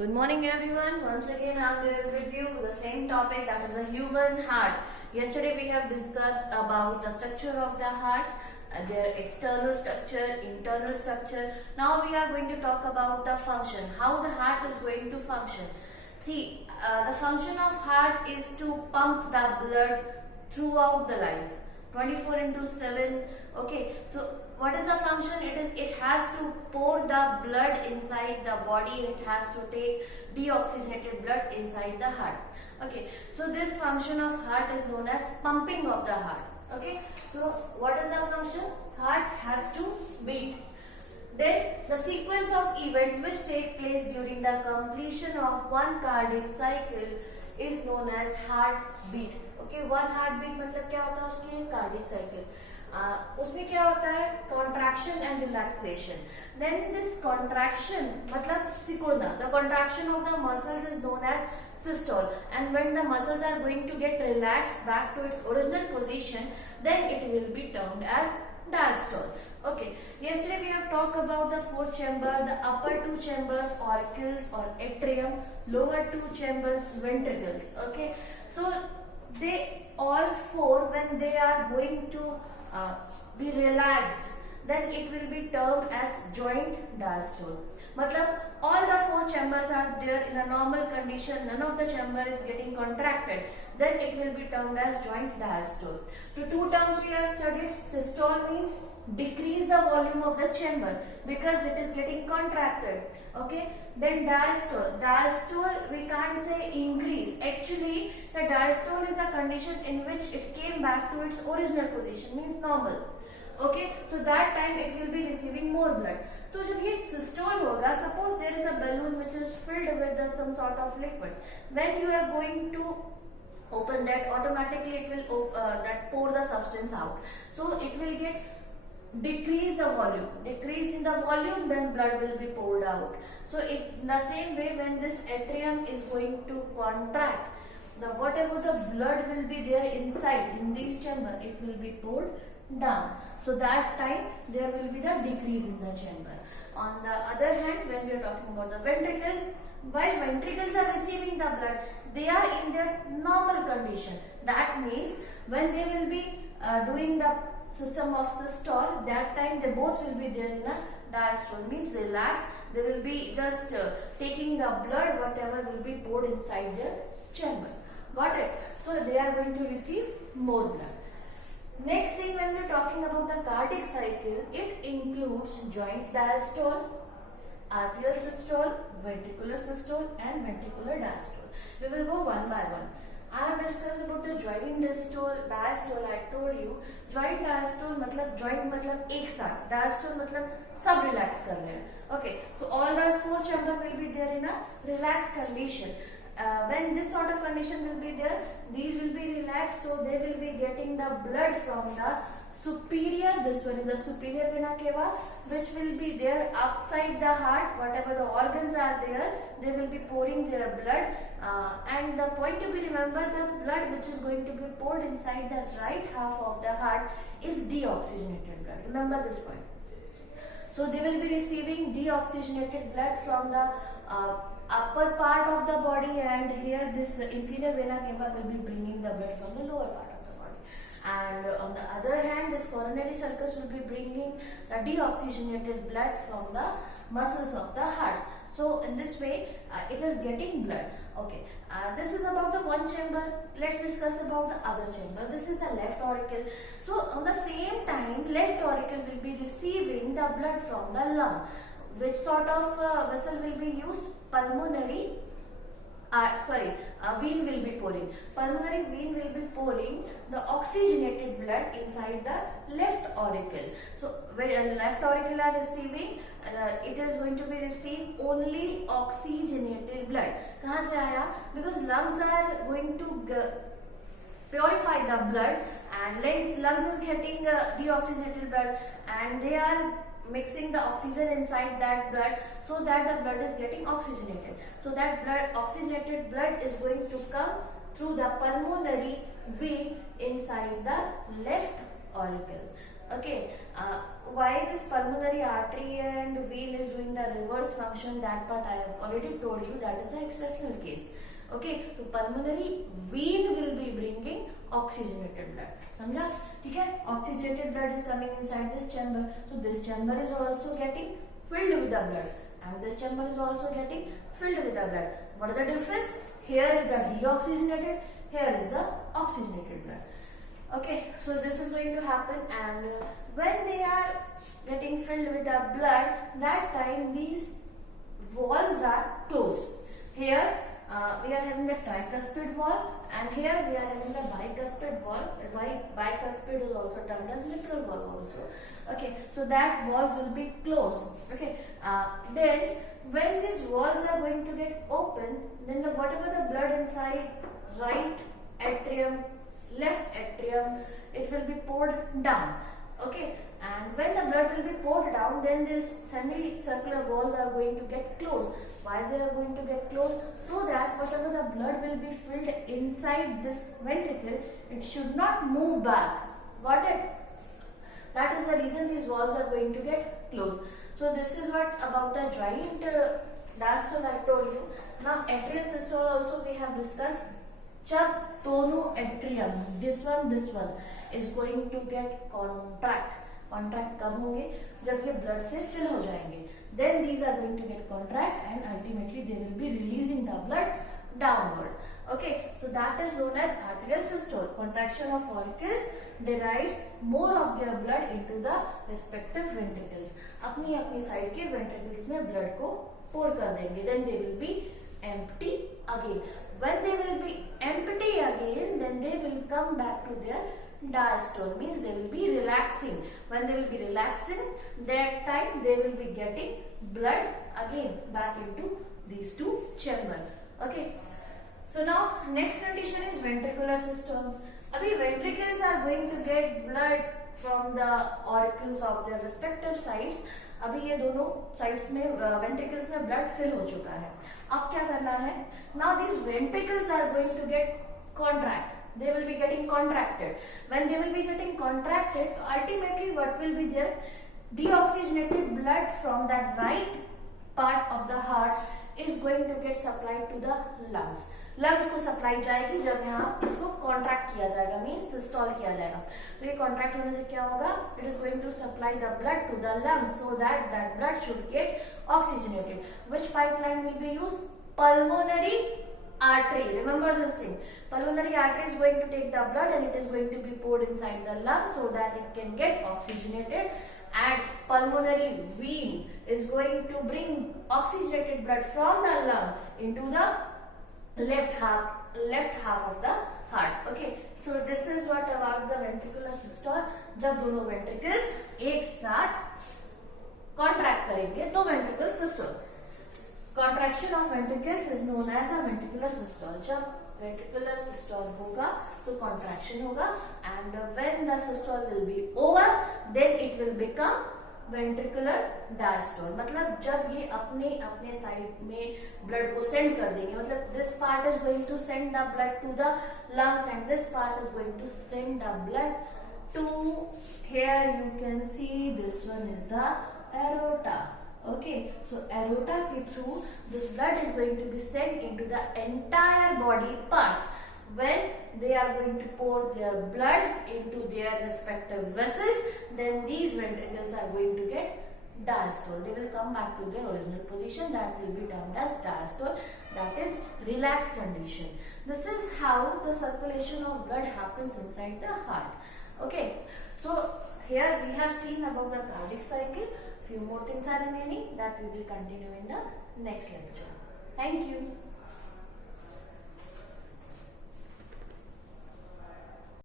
Good morning everyone. Once again I am here with you with the same topic, that is the human heart. Yesterday we have discussed about the structure of the heart, their external structure, internal structure. Now we are going to talk about the function, how the heart is going to function. See, the function of heart is to pump the blood throughout the life, 24 into 7. Okay, so what is the function? It has to pour the blood inside the body. It has to take deoxygenated blood inside the heart. Okay, so this function of heart is known as pumping of the heart. Okay, so what is the function? Heart has to beat. Then the sequence of events which take place during the completion of one cardiac cycle is known as heartbeat. Okay, one heartbeat मतलब क्या होता है उसकी cardiac cycle. उसमें क्या होता है? Contraction and relaxation. Then this contraction मतलब सिकुड़ना. The contraction of the muscles is known as systole, and when the muscles are going to get relaxed back to its original position, then it will be termed as diastole. Okay, yesterday we have talked about the fourth chamber, the upper two chambers, auricles or atrium, lower two chambers, ventricles. Okay, so they all four, when they are going to be relaxed, then it will be termed as joint diastole. मतलब all the four chambers are there in a normal condition, none of the chamber is getting contracted, then it will be termed as joint diastole. So two terms we have studied. Systole means decrease the volume of the chamber because it is getting contracted. Okay, then diastole we can't say increase. Actually the diastole is a condition in which it came back to its original position, means normal. Okay, so that time it will be receiving more blood. तो जब ये systole होगा, suppose there is a balloon which is filled with some sort of liquid. When you are going to open that, automatically it will that pour the substance out. So it will get decrease the volume. Decrease in the volume, then blood will be poured out. So in the same way, when this atrium is going to contract, the whatever the blood will be there inside in this chamber, it will be poured down. So that time there will be the decrease in the chamber. On the other hand, when we are talking about the ventricles, while ventricles are receiving the blood, they are in their normal condition. That means when they will be doing the system of systole, that time they both will be there in a diastole, means relaxed. They will be just taking the blood, whatever will be poured inside their chamber. Got it? So they are going to receive more blood. Next thing, when we are talking about the cardiac cycle, it includes joint diastole, arterial systole, ventricular systole and ventricular diastole. We will go one by one. I have discussed about the joint diastole. I told you joint diastole मतलब joint मतलब एक साथ, diastole मतलब सब relax कर रहे हैं. Okay, so all the four chamber will be there in a relaxed condition. When this sort of condition will be there, these will be relaxed, so they will be getting the blood from the superior, this one is the superior vena cava, which will be there outside the heart. Whatever the organs are there, they will be pouring their blood, and the point to be remembered, the blood which is going to be poured inside the right half of the heart is deoxygenated blood. Remember this point. So they will be receiving deoxygenated blood from the upper part of the body, and here this inferior vena cava will be bringing the blood from the lower part of the body. And on the other hand, this coronary sulcus will be bringing the deoxygenated blood from the muscles of the heart. So in this way, it is getting blood. Okay, this is about the one chamber. Let's discuss about the other chamber. This is the left auricle. So on the same time, left auricle will be receiving the blood from the lung. Which sort of vessel will be used? Pulmonary. Vein will be pouring. Pulmonary vein will be pouring the oxygenated blood inside the left auricle. So when left auricle are receiving, it is going to be receiving only oxygenated blood. कहाँ से आया? Because lungs are going to purify the blood, and lungs is getting deoxygenated blood, and they are mixing the oxygen inside that blood, so that the blood is getting oxygenated. So that oxygenated blood is going to come through the pulmonary vein inside the left auricle. Okay, why this pulmonary artery and vein is doing the reverse function, that part I have already told you, that is the exceptional case. Okay, so pulmonary vein will be bringing oxygenated blood. समझा? ठीक है? Oxygenated blood is coming inside this chamber. So this chamber is also getting filled with the blood, and this chamber is also getting filled with the blood. What is the difference? Here is the deoxygenated, here is the oxygenated blood. Okay, so this is going to happen, and when they are getting filled with the blood, that time these valves are closed. Here we are having the tricuspid valve, and here we are having the bicuspid valve. Bicuspid is also termed as mitral valve also. Okay, so that valves will be closed. Okay, then when these valves are going to get open, then whatever the blood inside right atrium, left atrium, it will be poured down. Okay, and when the blood will be poured down, then these semicircular walls are going to get closed. Why they are going to get closed? So that whatever the blood will be filled inside this ventricle, it should not move back. Got it? That is the reason these walls are going to get closed. So this is what about the joint diastole I told you. Now atrial systole also we have discussed. जब दोनों atrium, this one is going to get contract कब होंगे? जब ये blood से fill हो जाएंगे. Then these are going to get contract, and ultimately they will be releasing the blood downward. Okay, so that is known as arterial systole. Contraction of auricles derives more of their blood into the respective ventricles. अपनी अपनी side के ventricles में blood को pour कर देंगे. Then they will be empty again. When they will be empty again, then they will come back to their diastole, means they will be relaxing. When they will be relaxing, that time they will be getting blood again back into these two chambers. Okay, so now next condition is ventricular systole. Abhi ventricles are going to get blood from the auricles of their respective sides. अभी ये दोनों sides में ventricles में blood fill हो चुका है. अब क्या करना है? Now these ventricles are going to get contract. They will be getting contracted. When they will be getting contracted, ultimately what will be there? Deoxygenated blood from that right part of the heart is going to get supplied to the lungs. Lungs को supply जाएगी जब यहाँ इसको contract किया जाएगा, mean systole किया जाएगा. तो ये कॉन्ट्रैक्ट होने से क्या होगा? It is going to supply the blood to the lungs so that that blood should get oxygenated. Which pipeline will be used? Pulmonary artery. Remember this thing. Pulmonary artery is going to take the blood and it is going to be poured inside the lung so that it can get oxygenated, and pulmonary vein is going to bring oxygenated blood from the lung into the left half of the heart. Okay, so this is what about the ventricular systole. जब दोनों ventricles एक साथ contract करेंगे तो ventricular systole. Contraction of ventricles is known as a ventricular systole. जब ventricular systole होगा तो contraction होगा, and when the systole will be over, then it will become ventricular diastole. मतलब जब ये अपने अपने साइड में ब्लड को सेंड कर देंगे, मतलब this part is going to send the blood to the lungs and this part is going to send the blood to here. You can see this one is the aorta. Okay, so aorta के through this blood is going to be sent into the entire body parts. When they are going to pour their blood into their respective vessels, then these ventricles are going to get diastole. They will come back to their original position. That will be termed as diastole. That is relaxed condition. This is how the circulation of blood happens inside the heart. Okay, so here we have seen about the cardiac cycle. Few more things are remaining that we will continue in the next lecture. Thank you.